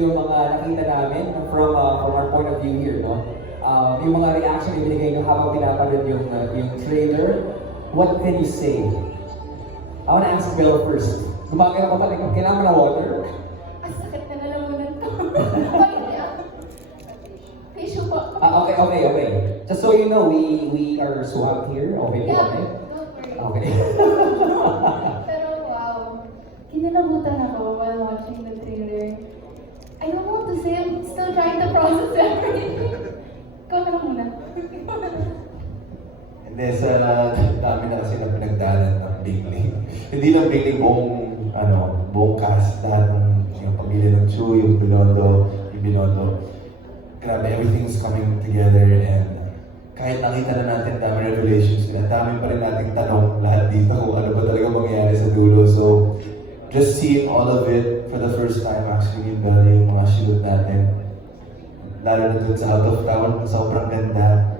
Yung mga nakita namin from our point of view here, no? Yung mga reaction na binigay nyo habang pinapanood yung trailer, what can you say? I wanna ask Belle first. Gumagano ka ba? Kailangan mo na water? Ang sakit na nalamunan ko. Tissue po. Okay. Just so you know, we are swabbed here. Okay po, Yeah, okay? don't worry. Okay. Pero wow, kinalabutan ako while watching the trailer. I don't know what to say. I'm still trying to process everything. Ikaw ka lang muna. Hindi, sa dami na kasi na pinagdaanan ng Bingling. Hindi lang Bingling, buong cast, lahat yung pamilya ng Chu, yung Binondo. Grabe, everything's coming together and kahit nakita na natin dami revelations, dami pa rin nating tanong lahat dito kung ano ba talaga mangyayari sa dulo. So, just seeing all of it for the first time actually yung mga shoot natin. Lalo na dun sa Out of Town, sobrang ganda.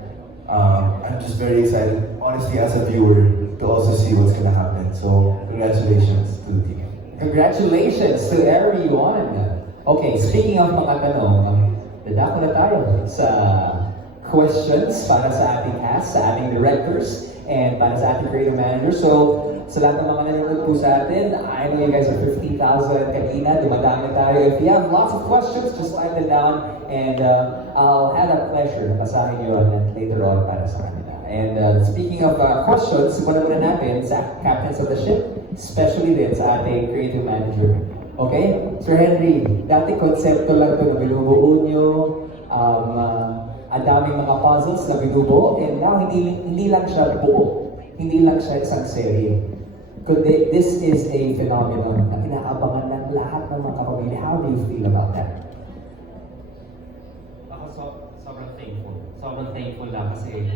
I'm just very excited, honestly, as a viewer, to also see what's gonna happen. So, congratulations to the team. Congratulations to everyone! Okay, speaking of mga tanong, dadako na tayo sa questions para sa ating cast, sa ating directors, and para sa ating creative manager. So, sa lahat ng mga nanonood po sa atin, I know you guys are 50,000 kanina, dumadami tayo. If you have lots of questions, just type them down, and I'll have a pleasure basahin yun later on para sa kanila. And speaking of questions, simulan muna natin sa captains of the ship, especially din sa ating creative manager. Okay? Sir Henry, dati konsepto lang ito na binubuo nyo, ang daming mga puzzles na binubuo, and now hindi lang siya buo. Hindi lang siya isang serye. This is a phenomenon na inaabangan ng lahat ng mga kapamilya. How do you feel about that? Ako sobrang thankful. Sobrang thankful na kasi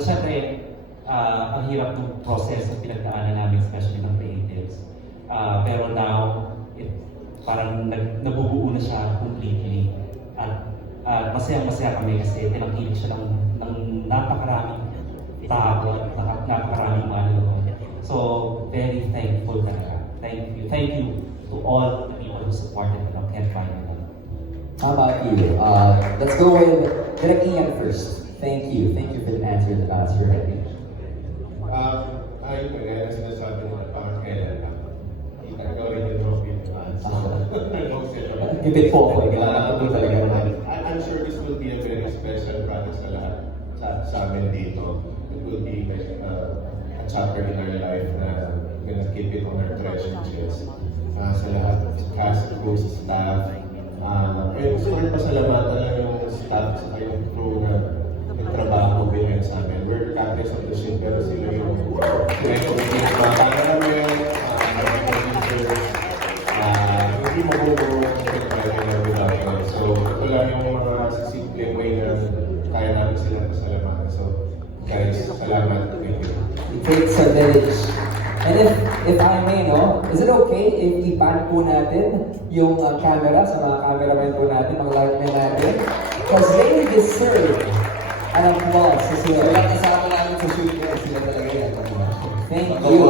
syempre, ang hirap ng process na pinagdaanan namin, especially ng creatives. Pero now, parang nabubuo na siya completely. At masaya kami kasi tinangkilik siya ng napakaraming tao at napakaraming mananood. So, very thankful talaga. Thank you to all the people who supported the Can't Find Me. How about you? Let's go with Direk Ian first. Thank you for the answer to Sir Henry. Ayun pa rin, sinasabi nila parang kailan lang. Kita ko rin yung trophy ng fans. Gipit po ako, kailangan ko talaga naman. I'm sure this will be a very special project sa lahat sa amin dito. It will be like a chapter in our life na gonna keep it on our treasure chest. Sa lahat, sa cast, crew, sa staff. Kaya gusto ko rin pasalamatan lang yung staff sa yung crew na nagtrabaho behind sa amin. We're captains of the ship, pero sila yung mga cameramen, producers, hindi mabubuo ang pagkakaroon ng without. So, ito lang yung mga simpleng way na kaya namin sila pasalamatan. So, guys, salamat. Thank you. It takes a village. And if I may, no, is it okay if i-pan po natin yung camera sa mga cameramen po natin, mga lightmen natin? Because they deserve an applause sa sila. Walang kasama namin sa shoot nila, sila talaga yan. Thank you.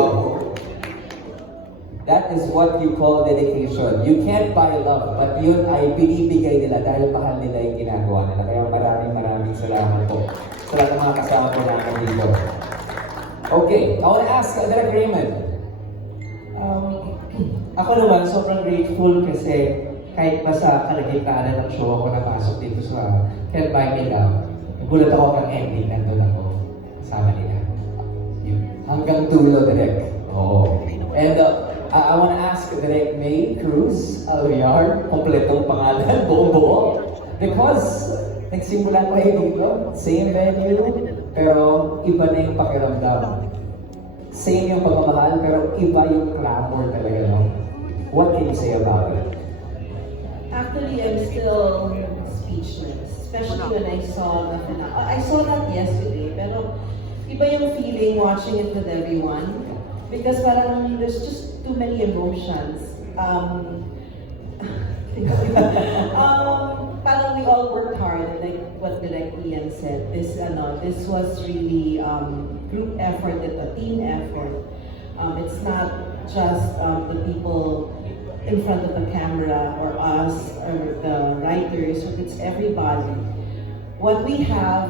That is what you call dedication. You can't buy love, but yun ay binibigay nila dahil mahal nila yung ginagawa nila. Kaya maraming salamat po sa lahat ng mga kasama po namin dito. Okay, I want to ask Direk Raymond. Ako naman, sobrang grateful kasi kahit pa sa kalagitnaan ng show ako napasok dito sa Can't Buy Me Love, nagulat ako ng ending, nandun ako kasama nila. Hanggang dulo, Direk. Oo. And I want to ask Direk May Cruz Alviar, kompletong pangalan, buong-buo. Because nagsimula ko dito, same venue, pero iba na yung pakiramdam. Same yung pagmamahal, pero iba yung clamor talaga, no? What can you say about it? Actually, I'm still speechless, especially when I saw the finale. I saw that yesterday, pero iba yung feeling watching it with everyone because parang there's just too many emotions. Parang we all worked hard, like what Direk Ian said. This was really group effort, a team effort. It's not just the people in front of the camera, or us, or the writers, or it's everybody. What we have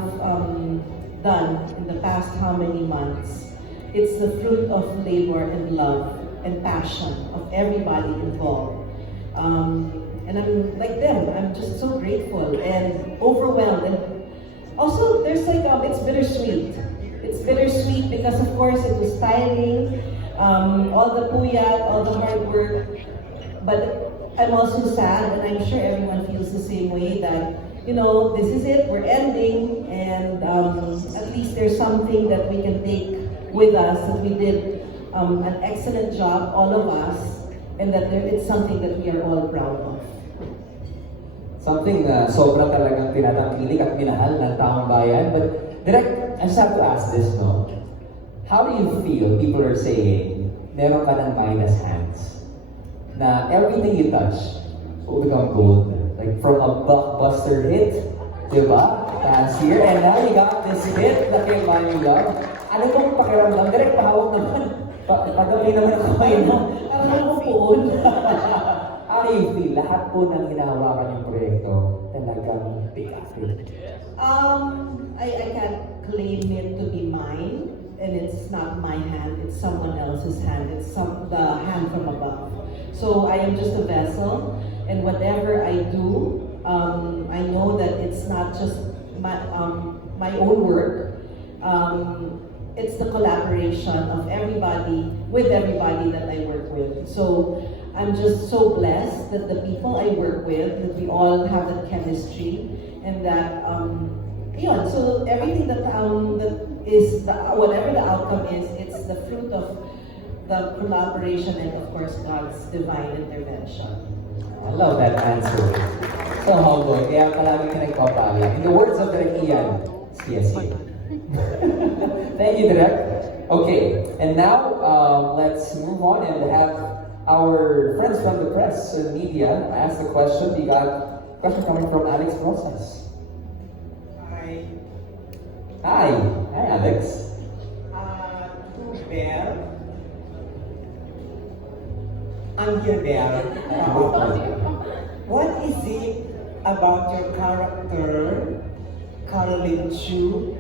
done in the past how many months, it's the fruit of labor and love and passion of everybody involved. And I'm like them, I'm just so grateful and overwhelmed. And also, there's like, it's bittersweet. It's bittersweet because of course it was tiring, all the puyat, all the hard work. But I'm also sad, and I'm sure everyone feels the same way, that, you know, this is it, we're ending, and at least there's something that we can take with us, that we did an excellent job, all of us, and that it's something that we are all proud of. Something na sobrang talagang tinatangkilik at minahal ng taong bayan. But direct, I just have to ask this, no? How do you feel people are saying, meron ka ng Midas hands? Na everything you touch will become gold. Like from a blockbuster hit, di ba? Last year, and now you got this hit na kay Money Love. Ano mong pakiramdam? Direct, pahawak naman. Pagabi naman ako kayo, no? Ano po? How do you feel? Lahat po ng hinahawakan yung proyekto talagang bigat. I can't claim it to be mine, and it's not my hand, it's someone else's hand, it's the hand from above. So I am just a vessel, and whatever I do, I know that it's not just my own work. It's the collaboration of everybody, with everybody that I work with. So I'm just so blessed that the people I work with, that we all have that chemistry, and that, yun, so everything that is, whatever the outcome is, it's the fruit of the collaboration and of course God's divine intervention. I love that answer. So humble. Kaya palagi ka nagpapala. In the words of Direk Ian, CSA. Thank you, Direk. Okay, and now let's move on and have our friends from the press and media ask the question. We got a question coming from Alex Rosas. Hi. Hi. Hi, Alex. To Belle, I'm here, Belle. What is it about your character, Caroline Chu,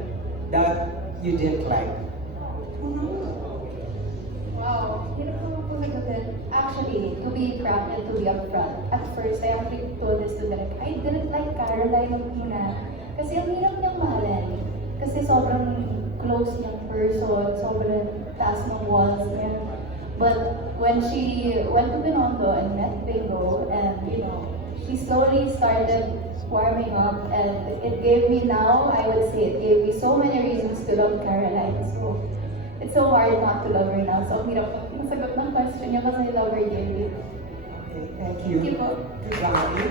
that you didn't like? Wow, hirap naman po nagagal. Actually, to be frank and to be upfront, at first I actually told this to Direk, I didn't like Caroline muna. Kasi ang hirap niyang mahalin. Kasi sobrang close niyang person, sobrang taas ng walls niya. But when she went to Binondo and met Bingo, and you know, she slowly started warming up, and it gave me now, I would say, it gave me so many reasons to love Caroline. So it's so hard not to love her now. So ang hirap masagot ng question niya kasi I love her dearly. Okay, thank you. Thank you po. To Gabby,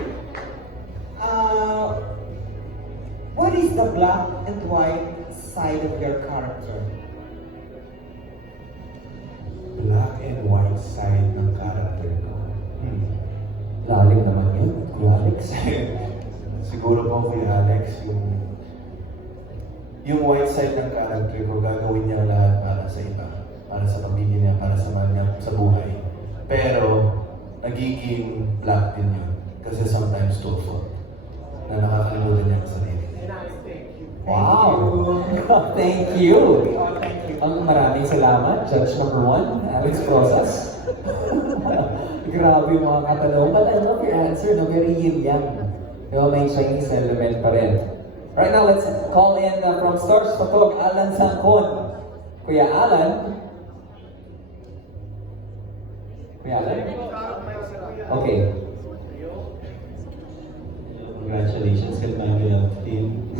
what is the black and white side of your character? Black and white side ng character ko. Lalim naman yun, Kuya Alex. Siguro po, Kuya Alex, yung white side ng character ko, gagawin niya lahat para sa iba, para sa pamilya niya, para sa mahal niya, sa buhay. Pero, nagiging black din yun. Kasi sometimes truthful. Na nakakalimutan niya ang sarili. Wow! Thank you! Ang maraming salamat, Judge number 1, Alex Rosas. Grabe yung mga katanong. But I love your answer, no? Very yin-yang. Diba, may Chinese element pa rin. Right now, let's call in from Stars Patog, Alan Sangkon. Kuya Alan? Kuya Alan? Okay. Congratulations kay my love team.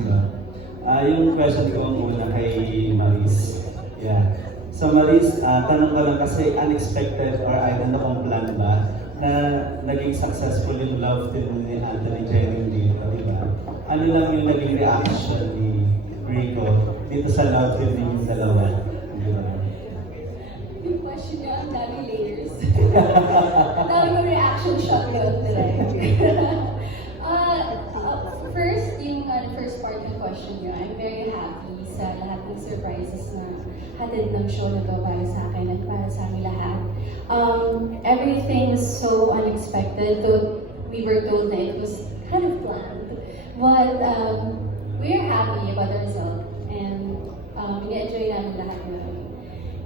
Yung question ko muna kay Maris. Yeah. So Maris, tanong ko lang kasi unexpected or I don't know kung plan ba na naging successful yung love team ni Anthony Jennings dito, di ba? Ano lang yung naging reaction ni Rico dito sa love team ninyong dalawa? Yung question niya, ang daming layers. Ang daming reaction shot yun, Direk. First, yung first part ng question niyo, I'm very happy sa lahat ng surprises na hatid ng show na to para sa akin at para sa aming lahat. Everything was so unexpected, though we were told that it was kind of planned. But we're happy about the result, and ini-enjoy namin lahat namin.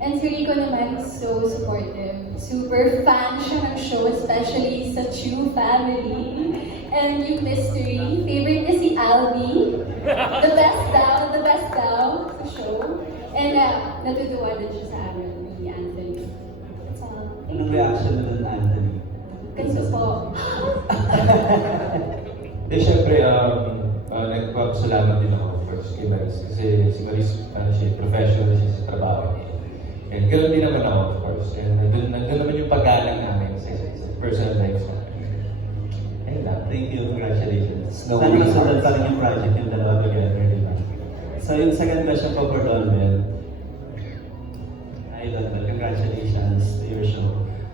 And si Rico naman, so supportive. Super fan siya ng show, especially sa Chu family. And yung mystery, favorite niya si Albi. The best daw sa show. And natutuwa din siya sa amin ni Anthony. So, Anong reaction mo dun, Anthony? ganito po. Siyempre, nagpapasalamat din ako first kay Maris. Kasi si Maris, siya, professional siya sa trabaho niya. And ganoon din naman ako, of course. And nandun naman yung paggalang namin sa personal lives namin. Ayun lang. Thank you, congratulations. No Sana worries. masunod pa rin yung project yung dalawa together, di ba? So yung second question ko for Donbel. Hi Donbel, congratulations to your show.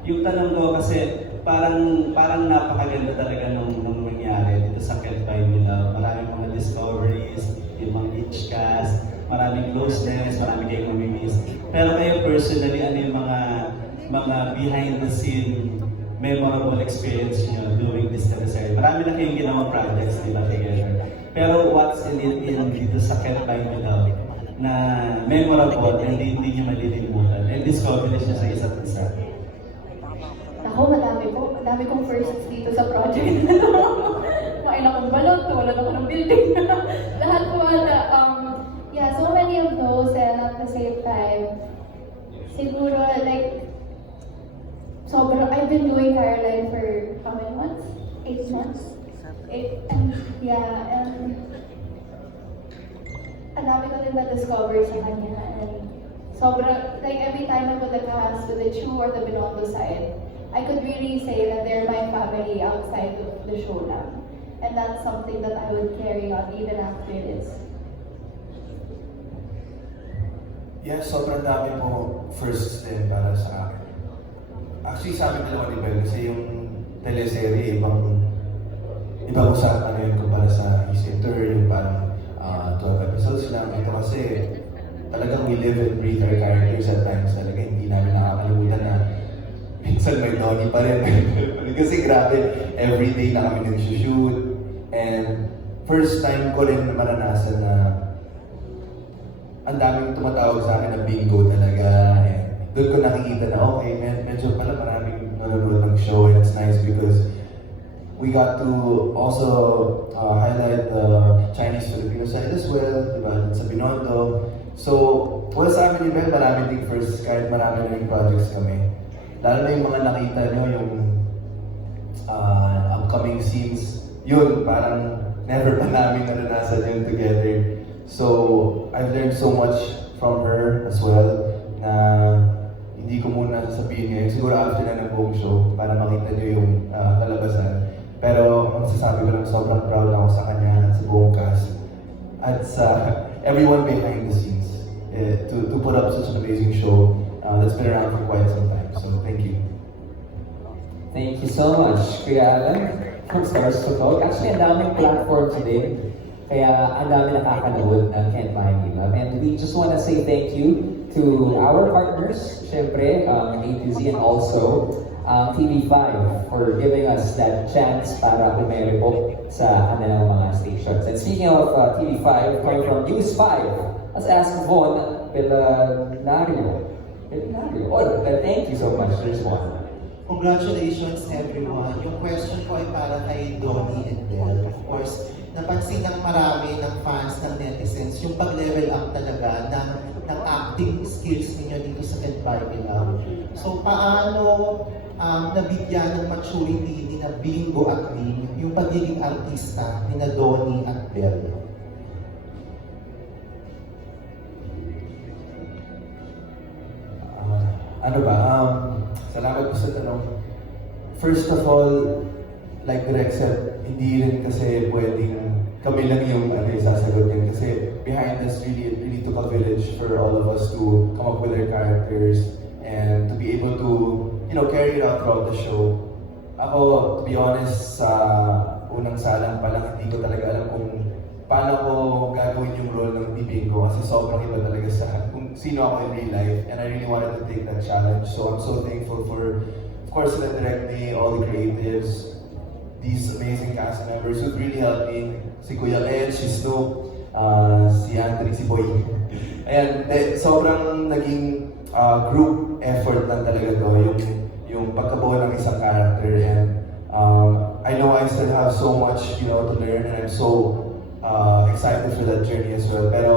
Yung tanong ko kasi parang napakaganda talaga nung nangyari dito sa Can't Buy Me Love. Maraming mga discoveries, yung mga beach cast, maraming closeness, marami kayong mamimiss. Pero kayo personally, ano yung mga behind the scene memorable experience nyo doing this teleserye? Marami na kayong ginawang projects, di ba, together? Pero what's in it dito sa Can't Buy Me Love na memorable and hindi nyo malilimutan and discover niyo sa isa't isa? Ako, madami kong firsts dito sa project. Kumain akong balot, wala ako ng building. Lahat po yeah, so many of those and at the same time, siguro like, I've been doing Caroline for how many months? 8 months? And ang dami ko din na-discover sa kanya. And like every time I put the cast to the Chu or the Binondo side, I could really say that they're my family outside of the show lang. And that's something that I would carry on even after this. Yeah, sobrang dami po firsts din para sa akin. Actually, sa amin dalawa ni Bel, kasi yung teleserye, ibang usapan na yun kumpara sa Easter, yung parang 12 episodes lang. Ito kasi, talagang we live and breathe our characters at times. Talaga, hindi namin nakakalimutan na minsan may Donnie pa rin. Kasi grabe, everyday na kami nag-shoot. And first time ko rin maranasan na ang daming tumatawag sa akin na bingo talaga. And doon ko nakikita na okay, medyo pala maraming nanonood ng show, and it's nice because we got to also highlight the Chinese-Filipino side as well, diba, sa Binondo. So, well, sa amin ni Bel, marami ding first, kahit marami na yung projects kami. Lalo na yung mga nakita nyo, yung upcoming scenes, yun, parang never pa namin naranasan yun together. So, I've learned so much from her as well, na hindi ko muna sasabihin ngayon. Siguro after na ng buong show, para makita nyo yung kalabasan. Pero, ang sasabi ko lang, sobrang proud ako sa kanya at sa buong cast. At sa everyone behind the scenes. To put up such an amazing show that's been around for quite some time. So, thank you. Thank you so much, Kuya Alan, from Stars to Talk. Actually, ang daming platform today. Kaya ang dami nakakanood ng Can't Buy Me Love. And we just want to say thank you to our partners, syempre, A to Z, and also TV5 for giving us that chance para umere po sa kanilang mga stations. And speaking of TV5, coming from News 5, let's ask Von Belenario. Oh, thank you so much. There's one. Congratulations everyone. Yung question ko ay para kay Donnie and Bel. Of course, napansin ng marami ng fans ng netizens yung pag-level up talaga ng acting skills ninyo dito sa Can't Buy Me Love. So paano nabigyan ng maturity ni na Bingo at Lynn yung pagiging artista ni na Donnie at Bel? Salamat po sa tanong. First of all, like Direk said, hindi rin kasi pwedeng kami lang yung sasagot yan. Kasi behind us, it really took a village for all of us to come up with their characters and to be able to, carry it out throughout the show. Ako, to be honest, sa unang salang pa lang, hindi ko talaga alam kung paano ko gagawin yung role ng bibig ko kasi sobrang iba talaga sa kung sino ako in real life, and I really wanted to take that challenge. So I'm so thankful for, of course, the direct me, all the creatives, these amazing cast members who really helped me. Si Kuya Len, si Snoop, si Anthony, si Boy. And sobrang naging group effort lang talaga to, yung pagkabuo ng isang character. And I know I still have so much, to learn, and I'm so excited for that journey as well. Pero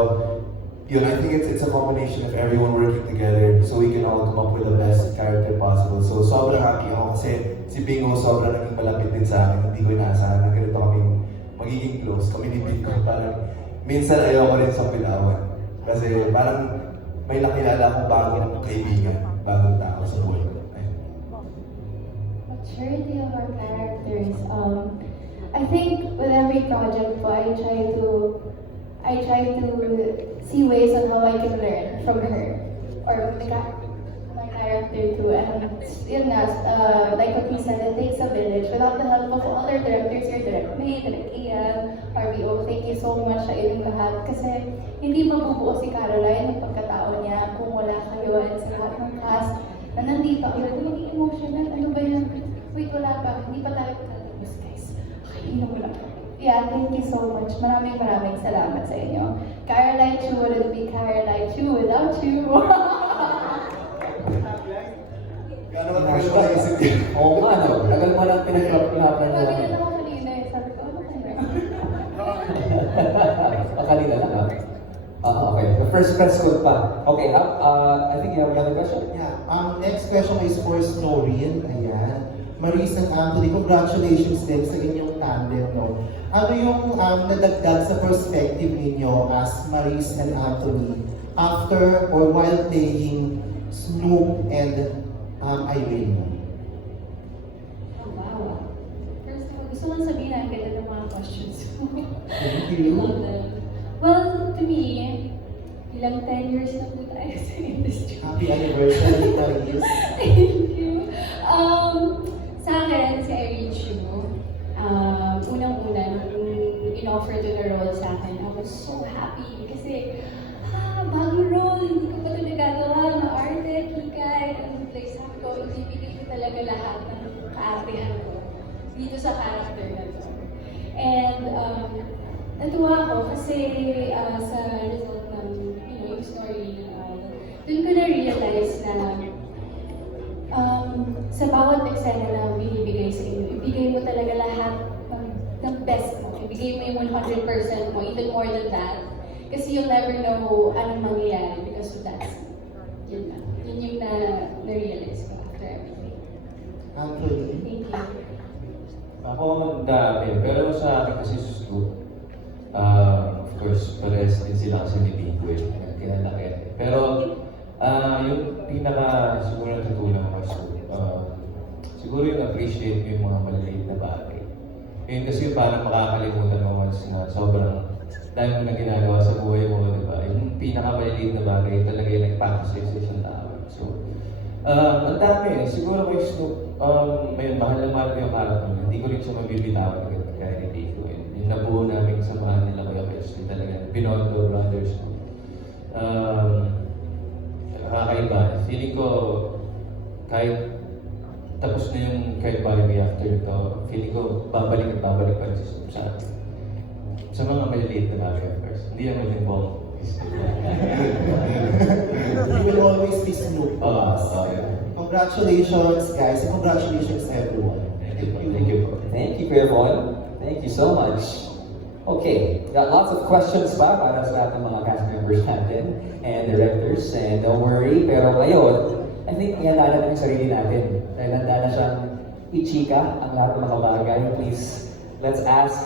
yun, I think it's a combination of everyone working together so we can all come up with the best character possible. So sobrang happy ako kasi si Bingo sobrang naging malapit din sa akin. Hindi ko inaasahan na ganito kaming magiging close. Kami ni Bingo parang minsan ayoko rin sa pilawan. Kasi parang may nakilala akong bagong kaibigan, bagong tao sa buhay ko. Maturity of our characters. I think with every project po, I try to see ways on how I can learn from her or my character too. And yun nga, like what we said, it takes a village. Without the help of all our directors here, Direct May, Direct Ian, RBO, thank you so much sa inyong lahat. Kasi hindi mabubuo si Caroline ng pagkatao niya kung wala kayo and sa lahat ng cast na nandito. Ako naging emotional. Ano ba yan? Wait, wala pa. Hindi pa tayo tatapos, guys. Okay, wala pa. Yeah, thank you so much. Maraming salamat sa inyo. Caroline Chu wouldn't be Caroline Chu without you. Gano'n ka tayo naisip yun? Oo nga, no? Tagal mo lang pinag-plap-plapan mo. Sabi nila ako kanina eh. Sabi ko, ano kaya? Kanina lang, ha? Okay. The first press code pa. Okay, I think you have another question. Yeah. Next question is for Snoreen. Ayan. Maris and Anthony, congratulations din sa inyong tandem, no? Ano yung nadagdag sa perspective ninyo as Maris and Anthony after or while playing Snoop and Irene? Oh, wow. First of all, gusto ko sabihin na ang ganda ng mga questions ko. Thank you. Well, to me, ilang 10 years na po tayo sa industry. Happy anniversary, Maris. Thank you. Sa akin, si Irene Chu, unang-una, nung in-offer to the role sa akin, I was so happy kasi, bagong role, hindi ko pa ito nagagawa, ma-arte, hikay, and like, sabi ko, ibibigay ko talaga lahat ng kaartehan ko dito sa character na to. And, natuwa ako kasi sa result ng, yung story, dun ko na-realize na sa bawat eksena na binibigay sa inyo, ibigay mo talaga lahat ng best mo. Ibigay mo yung 100% mo, even more than that. Kasi you'll never know anong mangyayari because of that. Yun lang. Yun yung na-realize ko after everything. Anthony. Thank you. Ako, ang dami. Pero sa akin kasi susunod. Of course, pares din sila kasi ni Bingo eh. Kinalaki. Pero, yung pinaka siguro natutunan ko siguro yung appreciate mo yung mga maliliit na bagay. Yun kasi parang makakalimutan mo once na sobrang dahil mo na ginagawa sa buhay mo, di ba? Yung pinaka maliliit na bagay talaga yung nagpapasaya sa isang tao. So, ang dami eh. Siguro kay Snoop, mahal na mahal ko yung character niya. Hindi ko rin siya mabibitawan agad kaya ni Bingo. Yung nabuo namin sa mahal nila Kuya Kirsten talaga. Binondo Brothers. Kakaiba. Feeling ko, kahit tapos na yung kahit Barbie after ito, feeling ko, babalik pa rin si Snoop sa atin. Sa mga maliliit na bagay, of course. Hindi naman yung bong. You will always be Snoop. Congratulations, guys, and congratulations everyone. Thank you. Thank you, everyone. Thank you so much. Okay, got lots of questions pa para sa lahat ng mga cast members natin and directors. And don't worry, pero ngayon, I think ihanda na yung sarili natin. Dahil handa na siyang ichika ang lahat ng mga bagay. Please, let's ask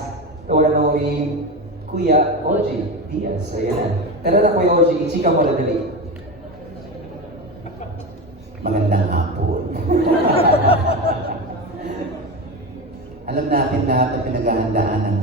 the one and only Kuya Oji Diaz. Ayan na. Tara na, Kuya Oji, ichika mo na dali. Magandang hapon. Alam natin lahat na pinaghahandaan ng